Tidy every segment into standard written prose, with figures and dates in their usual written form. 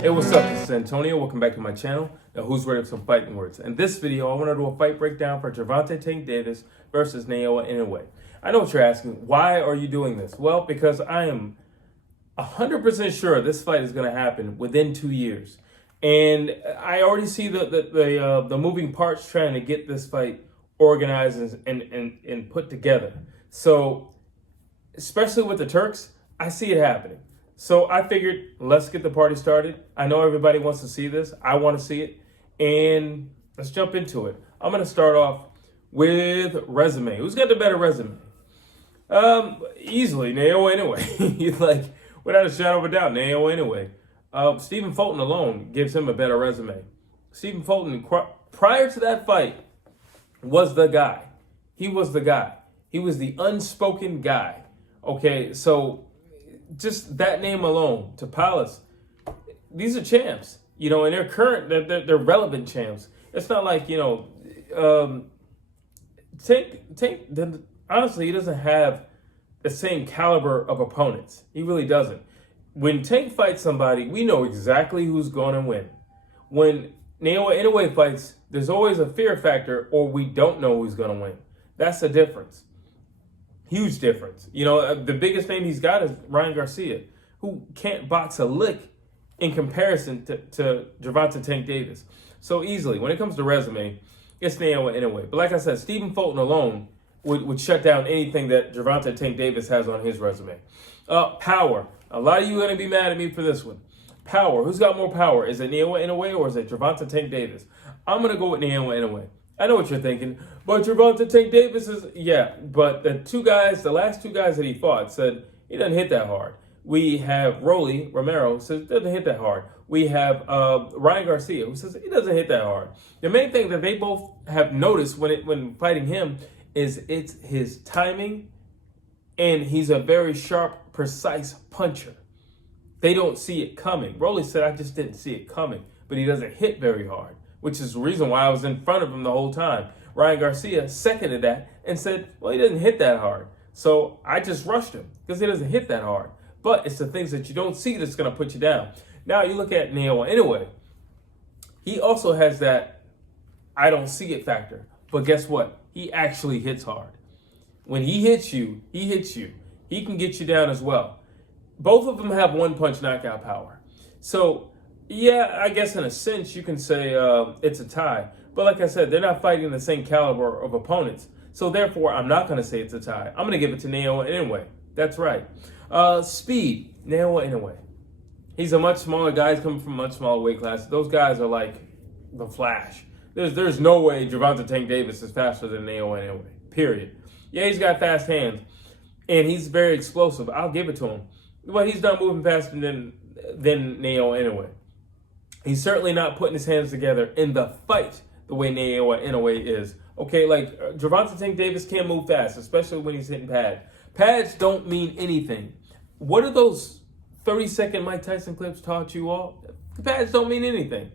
Hey, what's up? This is Antonio. Welcome back to my channel. Now, who's ready for some fighting words? In this video, I want to do a fight breakdown for Gervonta Davis versus Nagoya Inoue. I know what you're asking. Why are you doing this? Well, because I am 100% sure this fight is going to happen within 2 years. And I already see the moving parts trying to get this fight organized and put together. So, especially with the Turks, I see it happening. So I figured, let's get the party started. I know everybody wants to see this. I want to see it. And let's jump into it. I'm going to start off with resume. Who's got the better resume? Easily, Nagoya Inoue. Like, without a shadow of a doubt, Nagoya Inoue. Stephen Fulton alone gives him a better resume. Stephen Fulton, prior to that fight, was the guy. He was the guy. He was the unspoken guy. Okay, so just that name alone, to Palace, these are champs, you know, and they're current, they're relevant champs. It's not like, you know, honestly, he doesn't have the same caliber of opponents. He really doesn't. When Tank fights somebody, we know exactly who's going to win. When Naoya Inoue fights, there's always a fear factor, or we don't know who's going to win. That's the difference. Huge difference. You know, the biggest name he's got is Ryan Garcia, who can't box a lick in comparison to Gervonta Davis. So easily, when it comes to resume, it's Nagoya Inoue. But like I said, Stephen Fulton alone would shut down anything that Gervonta Davis has on his resume. Power. A lot of you are going to be mad at me for this one. Power. Who's got more power? Is it Nagoya Inoue or is it Gervonta Davis? I'm going to go with Nagoya Inoue. I know what you're thinking, but Gervonta Davis is, yeah, but the last two guys that he fought said he doesn't hit that hard. We have Romero says he doesn't hit that hard. We have Ryan Garcia, who says he doesn't hit that hard. The main thing that they both have noticed when fighting him is it's his timing, and he's a very sharp, precise puncher. They don't see it coming. Rolly said, I just didn't see it coming, but he doesn't hit very hard, which is the reason why I was in front of him the whole time. Ryan Garcia seconded that and said, well, he doesn't hit that hard. So I just rushed him because he doesn't hit that hard. But it's the things that you don't see that's going to put you down. Now you look at Nagoya Inoue. He also has that I don't see it factor. But guess what? He actually hits hard. When he hits you, he hits you. He can get you down as well. Both of them have one-punch knockout power. So yeah, I guess in a sense you can say it's a tie. But like I said, they're not fighting the same caliber of opponents. So therefore, I'm not going to say it's a tie. I'm going to give it to Nagoya Inoue. That's right. Speed, Nagoya Inoue. He's a much smaller guy. He's coming from a much smaller weight class. Those guys are like the Flash. There's no way Gervonta Davis is faster than Nagoya Inoue, period. Yeah, he's got fast hands, and he's very explosive. I'll give it to him. But he's not moving faster than Nagoya Inoue. He's certainly not putting his hands together in the fight the way Nagoya Inoue is. Okay, like Gervonta Davis can't move fast, especially when he's hitting pads. Pads don't mean anything. What are those 30-second Mike Tyson clips taught you all? The pads don't mean anything.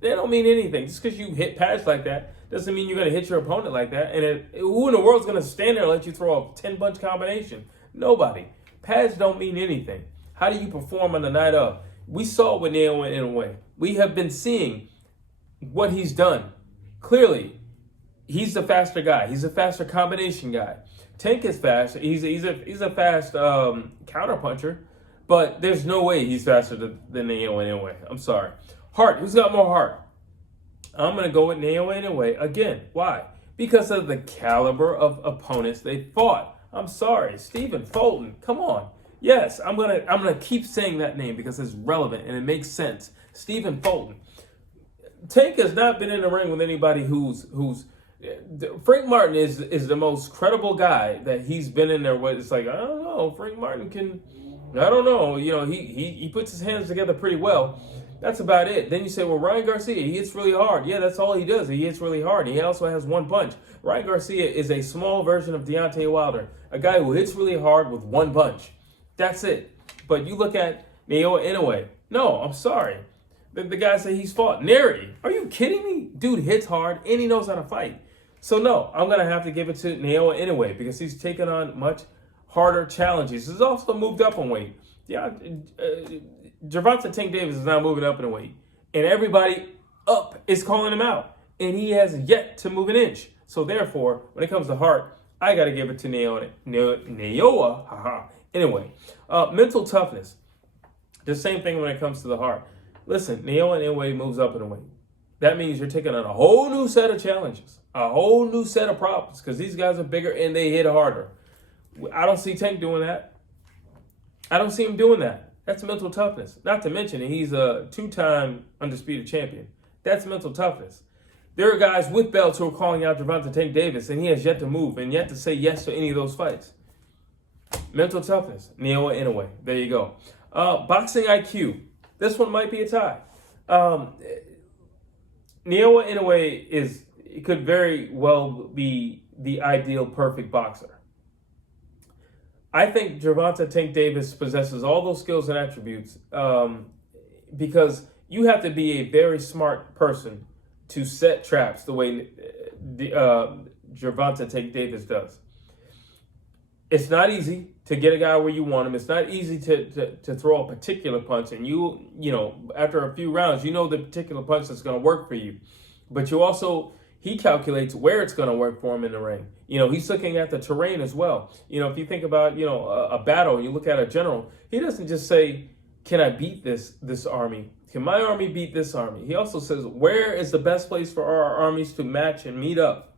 They don't mean anything. Just because you hit pads like that doesn't mean you're going to hit your opponent like that. And who in the world's going to stand there and let you throw a 10-punch combination? Nobody. Pads don't mean anything. How do you perform on the night of? We saw it with Nagoya Inoue. We have been seeing what he's done. Clearly, he's the faster guy. He's a faster combination guy. Tank is fast. He's a fast counter puncher, but there's no way he's faster than Nagoya Inoue. I'm sorry. Heart. Who's got more heart? I'm gonna go with Nagoya Inoue again. Why? Because of the caliber of opponents they fought. I'm sorry, Stephen Fulton. Come on. Yes, I'm gonna keep saying that name because it's relevant and it makes sense. Stephen Fulton. Tank has not been in the ring with anybody who's Frank Martin is the most credible guy that he's been in there with. It's like, I don't know, Frank Martin can, I don't know, you know, he puts his hands together pretty well. That's about it. Then you say, well, Ryan Garcia, he hits really hard. Yeah, that's all he does. He hits really hard. He also has one punch. Ryan Garcia is a small version of Deontay Wilder, a guy who hits really hard with one punch. That's it. But you look at Nagoya Inoue. No, I'm sorry. The guy said he's fought. Neri, are you kidding me? Dude hits hard and he knows how to fight. So no, I'm going to have to give it to Nagoya Inoue because he's taken on much harder challenges. He's also moved up in weight. Yeah, Gervonta Tank Davis is now moving up in a weight, and everybody up is calling him out, and he has yet to move an inch. So therefore, when it comes to heart, I got to give it to Naoya. Anyway, mental toughness. The same thing when it comes to the heart. Listen, Naoya Inoue moves up in a weight. That means you're taking on a whole new set of challenges, a whole new set of problems, because these guys are bigger and they hit harder. I don't see Tank doing that. I don't see him doing that. That's mental toughness. Not to mention, he's a 2-time undisputed champion. That's mental toughness. There are guys with belts who are calling out Gervonta Tank Davis, and he has yet to move and yet to say yes to any of those fights. Mental toughness. Naoya Inoue. There you go. Boxing IQ. This one might be a tie. Naoya Inoue could very well be the ideal perfect boxer. I think Gervonta Tank Davis possesses all those skills and attributes because you have to be a very smart person to set traps the way Gervonta Tank Davis does. It's not easy to get a guy where you want him. It's not easy to throw a particular punch, and you know, after a few rounds, you know the particular punch that's going to work for you. But he calculates where it's going to work for him in the ring. You know, he's looking at the terrain as well. You know, if you think about, you know, a battle, you look at a general, he doesn't just say, can I beat this army? Can my army beat this army? He also says, where is the best place for our armies to match and meet up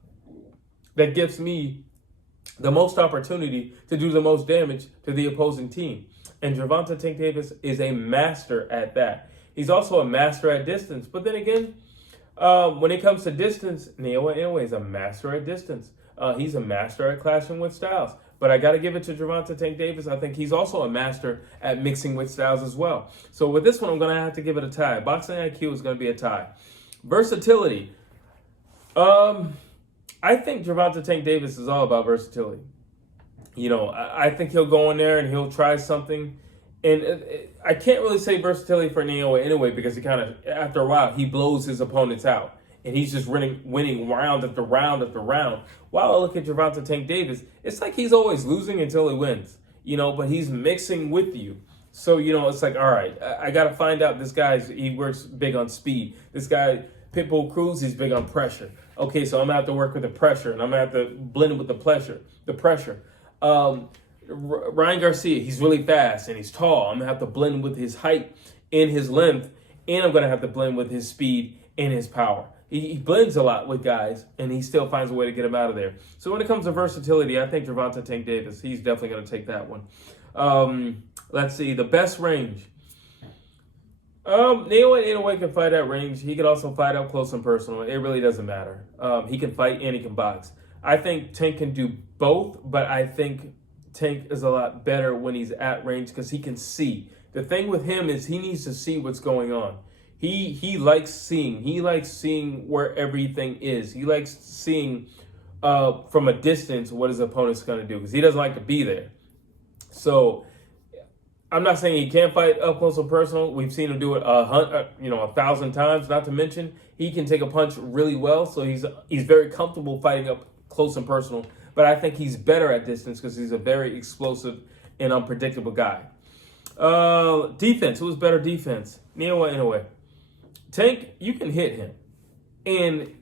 that gives me the most opportunity to do the most damage to the opposing team? And Gervonta Tank Davis is a master at that. He's also a master at distance. But then again, when it comes to distance, Naoya Inoue is a master at distance. He's a master at clashing with styles. But I got to give it to Gervonta Tank Davis. I think he's also a master at mixing with styles as well. So with this one, I'm going to have to give it a tie. Boxing IQ is going to be a tie. Versatility. I think Gervonta Tank Davis is all about versatility. You know, I think he'll go in there and he'll try something. And I can't really say versatility for Naoya Inoue because he kind of, after a while, he blows his opponents out. And he's just winning round after round after round. While I look at Gervonta Tank Davis, it's like he's always losing until he wins. You know, but he's mixing with you. So, you know, it's like, all right, I got to find out this he works big on speed. This guy, Pitbull Cruz, he's big on pressure. Okay, so I'm going to have to work with the pressure, and I'm going to have to blend it with the pressure. Ryan Garcia, he's really fast, and he's tall. I'm going to have to blend with his height and his length, and I'm going to have to blend with his speed and his power. He blends a lot with guys, and he still finds a way to get him out of there. So when it comes to versatility, I think Gervonta Tank Davis, he's definitely going to take that one. Let's see, the best range. Naoya Inoue can fight at range. He can also fight up close and personal. It really doesn't matter. He can fight and he can box. I think Tank can do both, but I think Tank is a lot better when he's at range because he can see. The thing with him is he needs to see what's going on. He likes seeing. He likes seeing where everything is. He likes seeing from a distance what his opponent's going to do because he doesn't like to be there. So I'm not saying he can't fight up close and personal. We've seen him do it 1,000 times. Not to mention he can take a punch really well. So he's very comfortable fighting up close and personal. But I think he's better at distance because he's a very explosive and unpredictable guy. Defense. Who's better defense? Naoya Inoue. Tank, you can hit him. And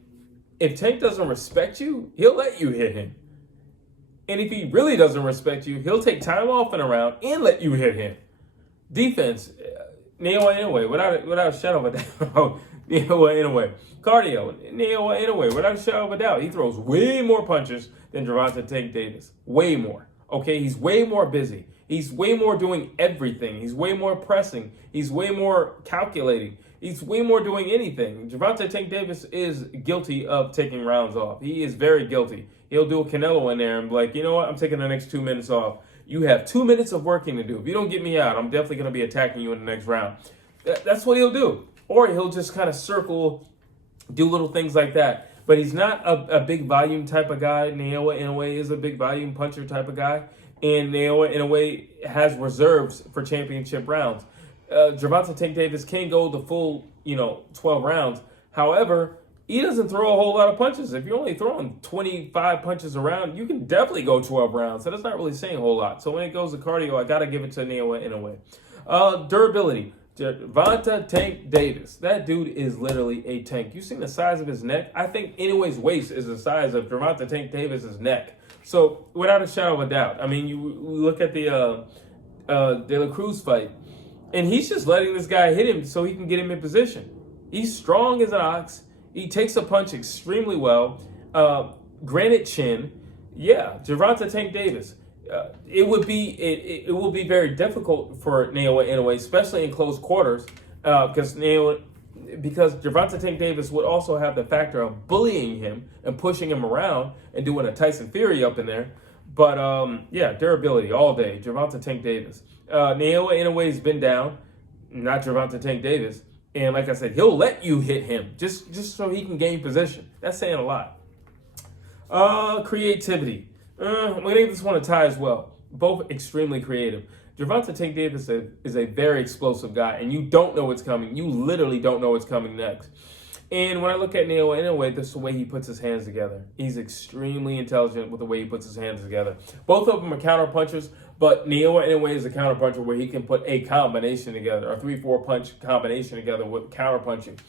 if Tank doesn't respect you, he'll let you hit him. And if he really doesn't respect you, he'll take time off in a round and let you hit him. Defense, Naoya Inoue, without a shadow of a doubt. Naoya Inoue. Cardio, Naoya Inoue, without a shadow of a doubt. He throws way more punches than Gervonta Tank Davis. Way more. Okay, he's way more busy. He's way more doing everything. He's way more pressing. He's way more calculating. He's way more doing anything. Gervonta Tank Davis is guilty of taking rounds off. He is very guilty. He'll do a Canelo in there and be like, you know what? I'm taking the next 2 minutes off. You have 2 minutes of working to do. If you don't get me out, I'm definitely going to be attacking you in the next round. That's what he'll do. Or he'll just kind of circle, do little things like that. But he's not a big volume type of guy. Naoya Inoue is a big volume puncher type of guy. And Naoya Inoue has reserves for championship rounds. Gervonta Tank Davis can go the full, 12 rounds. However, he doesn't throw a whole lot of punches. If you're only throwing 25 punches around, you can definitely go 12 rounds. So that's not really saying a whole lot. So when it goes to cardio, I got to give it to Naoya Inoue. Durability. Gervonta Tank Davis. That dude is literally a tank. You seen the size of his neck? I think Inoue's waist is the size of Gervonta Tank Davis's neck. So without a shadow of a doubt, I mean, you look at the De La Cruz fight, and he's just letting this guy hit him so he can get him in position. He's strong as an ox. He takes a punch extremely well. Granite chin. Yeah, Gervonta Tank Davis. It will be very difficult for Naoya Inoue, especially in close quarters, because Gervonta Tank Davis would also have the factor of bullying him and pushing him around and doing a Tyson Fury up in there. But yeah, durability all day. Gervonta Tank Davis. Naoya Inoue has been down, not Gervonta Tank Davis, and like I said, he'll let you hit him just so he can gain position. That's saying a lot. Creativity. We gave this one a tie as well. Both extremely creative. Gervonta Tank Davis is a very explosive guy, and you don't know what's coming. You literally don't know what's coming next. And when I look at Naoya Inoue, that's the way he puts his hands together. He's extremely intelligent with the way he puts his hands together. Both of them are counter punchers, but Naoya Inoue is a counter puncher where he can put a combination together, a 3-4 punch combination together with counter punching.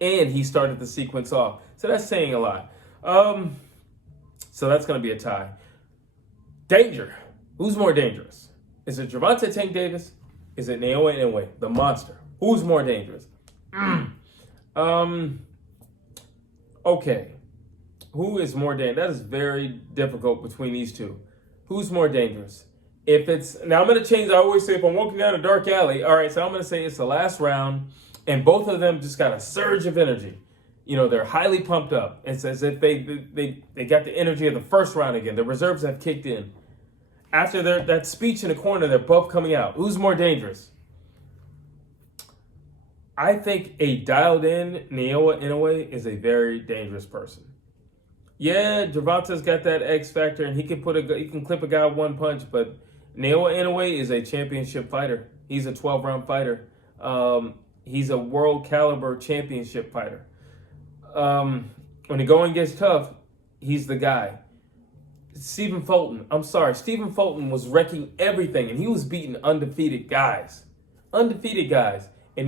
And he started the sequence off. So that's saying a lot. So that's going to be a tie. Danger. Who's more dangerous? Is it Gervonta Tank Davis? Is it Naoya Inoue, the monster? Who's more dangerous? Okay. Who is more dangerous? That is very difficult between these two. Who's more dangerous? If it's now, I'm going to change. I always say if I'm walking down a dark alley. All right, so I'm going to say it's the last round, and both of them just got a surge of energy. You know, they're highly pumped up. It's as if they got the energy of the first round again. The reserves have kicked in. After that speech in the corner, they're both coming out. Who's more dangerous? I think a dialed-in Naoya Inoue is a very dangerous person. Yeah, Gervonta's got that X factor, and he can clip a guy with one punch. But Naoya Inoue is a championship fighter. He's a 12-round fighter. He's a world caliber championship fighter. When the going gets tough, he's the guy. Stephen Fulton was wrecking everything, and he was beating undefeated guys. And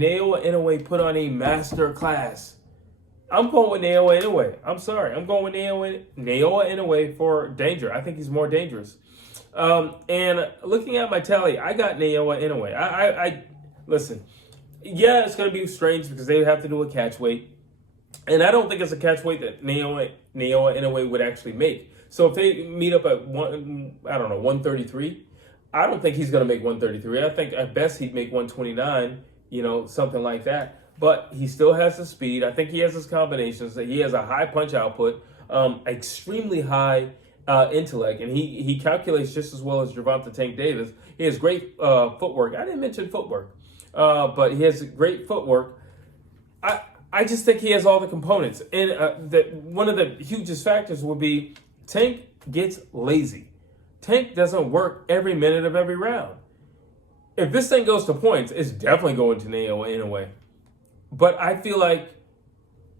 Naoya Inoue put on a master class. I'm going with Naoya Inoue. I'm sorry. I'm going with Naoya Inoue for danger. I think he's more dangerous. And looking at my tally, I got Naoya Inoue. I listen. Yeah, it's going to be strange because they would have to do a catch weight. And I don't think it's a catch weight that Naoya Inoue would actually make. So if they meet up at 133, I don't think he's going to make 133. I think at best he'd make 129, something like that. But he still has the speed. I think he has his combinations. He has a high punch output, extremely high intellect, and he calculates just as well as Gervonta Tank Davis. He has great footwork. I didn't mention footwork, but he has great footwork. I just think he has all the components. And one of the hugest factors would be Tank gets lazy. Tank doesn't work every minute of every round. If this thing goes to points, it's definitely going to Naoya Inoue. But I feel like,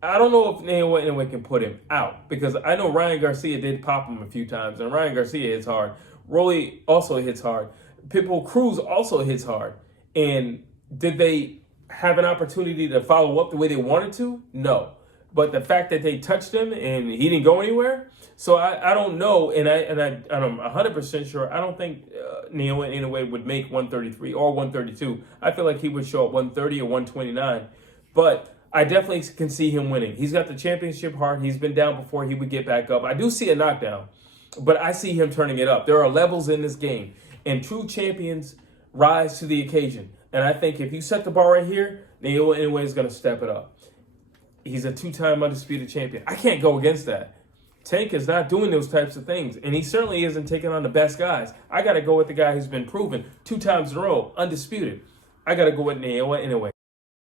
I don't know if Naoya Inoue can put him out, because I know Ryan Garcia did pop him a few times, and Ryan Garcia hits hard. Rolly also hits hard. Pitbull Cruz also hits hard. And did they have an opportunity to follow up the way they wanted to? No. But the fact that they touched him and he didn't go anywhere, so I don't know, and I'm 100% sure. I don't think Naoya Inoue would make 133 or 132. I feel like he would show up 130 or 129. But I definitely can see him winning. He's got the championship heart. He's been down before. He would get back up. I do see a knockdown, but I see him turning it up. There are levels in this game, and true champions rise to the occasion. And I think if you set the bar right here, Naoya Inoue is going to step it up. He's a 2-time undisputed champion. I can't go against that. Tank is not doing those types of things, and he certainly isn't taking on the best guys. I got to go with the guy who's been proven 2 times in a row, undisputed. I got to go with Naoya Inoue.